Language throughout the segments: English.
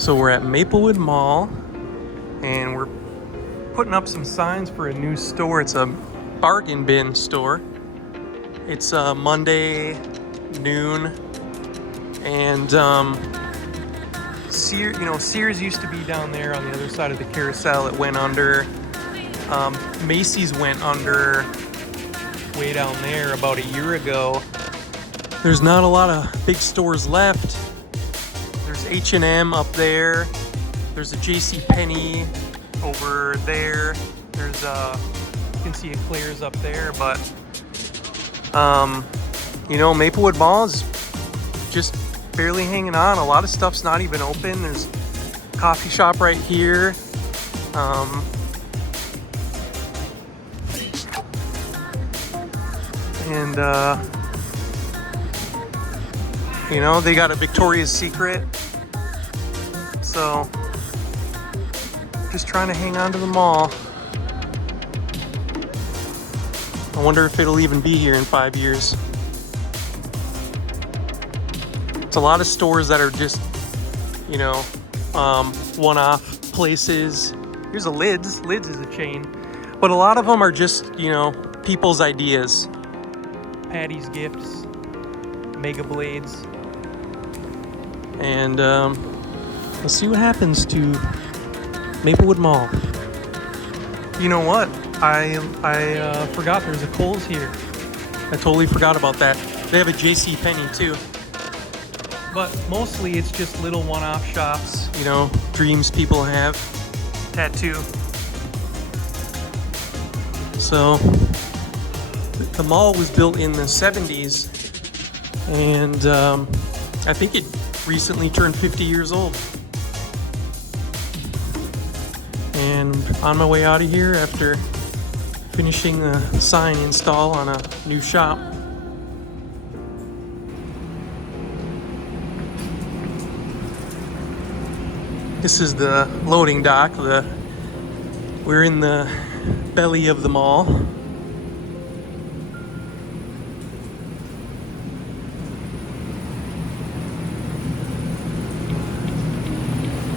So we're at Maplewood Mall, and we're putting up some signs for a new store. It's a bargain bin store. It's Monday noon, and Sears used to be down there on the other side of the carousel. It went under. Macy's went under way down there about a year ago. There's not a lot of big stores left. There's H&M up there. There's a JCPenney over there. There's you can see a Claire's up there, but Maplewood Mall is just barely hanging on. A lot of stuff's not even open. There's a coffee shop right here. They got a Victoria's Secret. So, just trying to hang on to the mall. I wonder if it'll even be here in 5 years. It's a lot of stores that are just, one-off places. Here's a Lids. Lids is a chain. But a lot of them are just, people's ideas. Patty's Gifts, Mega Blades. And let's see what happens to Maplewood Mall. You know what? I forgot there's a Kohl's here. I totally forgot about that. They have a JCPenney too. But mostly it's just little one-off shops, dreams people have. Tattoo. So the mall was built in the 70s, and I think it recently turned 50 years old. And on my way out of here after finishing the sign install on a new shop. This is the loading dock. We're in the belly of the mall.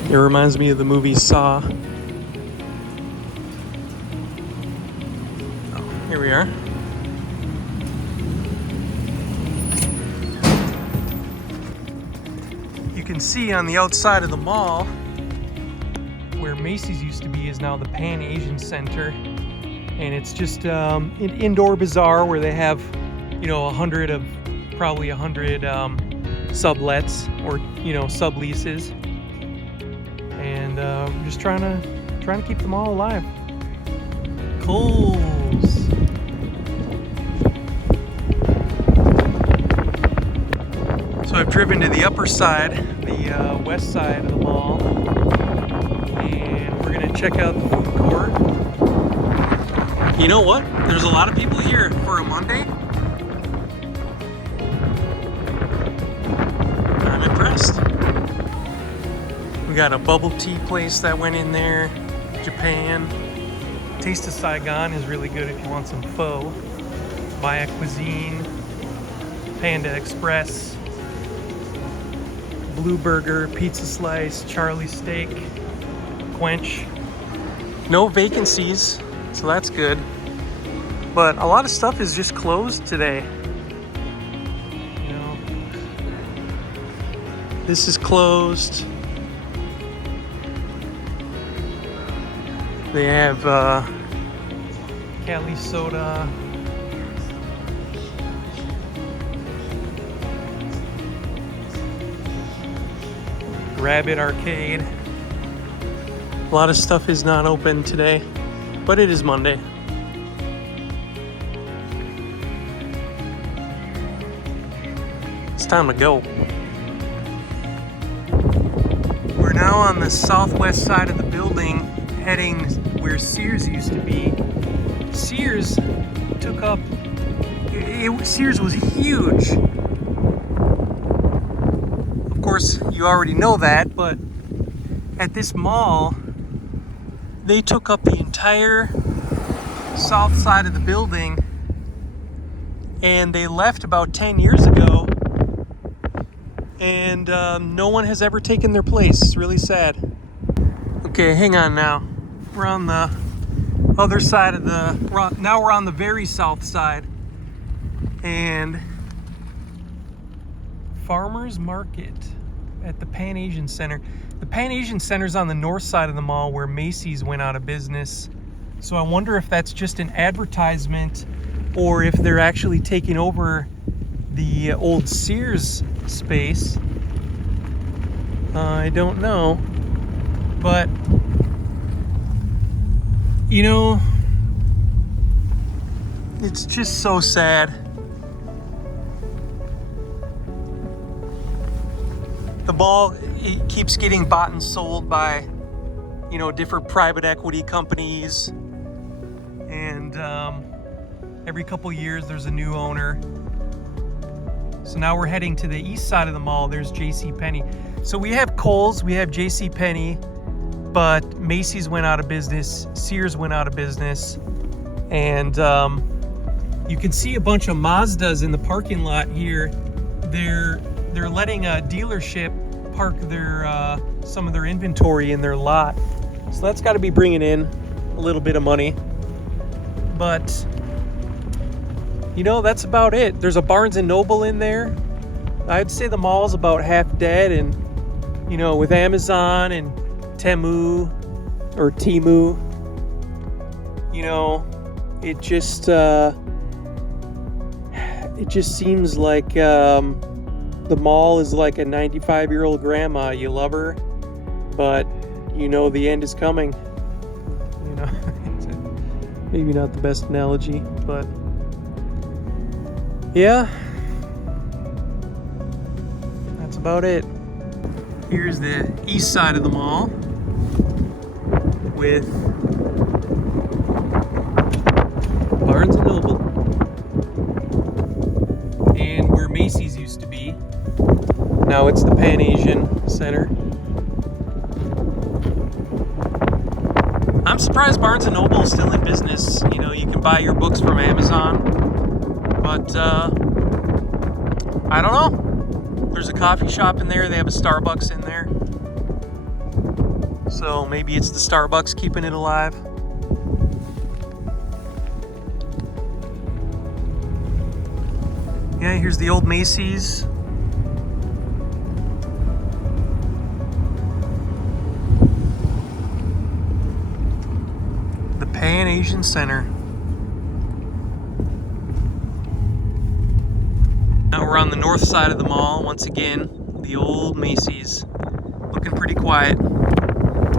It reminds me of the movie Saw. Oh, here we are. You can see on the outside of the mall where Macy's used to be is now the Pan Asian Center. And it's just an indoor bazaar where they have, probably 100 sublets or, subleases. And just trying to keep them all alive. Kohl's. So I've driven to the upper side, the west side of the mall, and we're gonna check out the food court. You know what? There's a lot of people here for a Monday. I'm impressed. We got a bubble tea place that went in there. Japan. Taste of Saigon is really good if you want some pho. Maya Cuisine. Panda Express. Blue Burger, Pizza Slice, Charlie Steak, Quench. No vacancies, so that's good. But a lot of stuff is just closed today. This is closed. They have Cali soda. Rabbit Arcade. A lot of stuff is not open today, but it is Monday. It's time to go. We're now on the southwest side of the building, heading where Sears used to be. Sears took up, Sears was huge. Of course, you already know that, but at this mall, they took up the entire south side of the building, and they left about 10 years ago, and no one has ever taken their place. It's really sad. Okay, hang on now. We're on the other side of now we're on the very south side. And Farmers Market at the Pan Asian Center. The Pan Asian Center's on the north side of the mall where Macy's went out of business. So I wonder if that's just an advertisement or if they're actually taking over the old Sears space. I don't know. But, you know, it's just so sad. The mall, it keeps getting bought and sold by, you know, different private equity companies. And every couple years there's a new owner. So now we're heading to the east side of the mall. There's JCPenney. So we have Kohl's, we have JCPenney, but Macy's went out of business, Sears went out of business. And you can see a bunch of Mazdas in the parking lot here. They're letting a dealership park their some of their inventory in their lot. So that's got to be bringing in a little bit of money. But, you know, that's about it. There's a Barnes & Noble in there. I'd say the mall's about half dead. And, you know, with Amazon and Temu, you know, it just seems like the mall is like a 95-year-old grandma. You love her, but you know the end is coming. You know, maybe not the best analogy, but yeah, that's about it. Here's the east side of the mall with Barnes & Noble and where Macy's used to be. Now it's the Pan Asian Center. I'm surprised Barnes & Noble is still in business. You know, you can buy your books from Amazon, but I don't know. There's a coffee shop in there. They have a Starbucks in there. So maybe it's the Starbucks keeping it alive. Yeah, here's the old Macy's. The Pan Asian Center. Now we're on the north side of the mall once again. The old Macy's. Looking pretty quiet.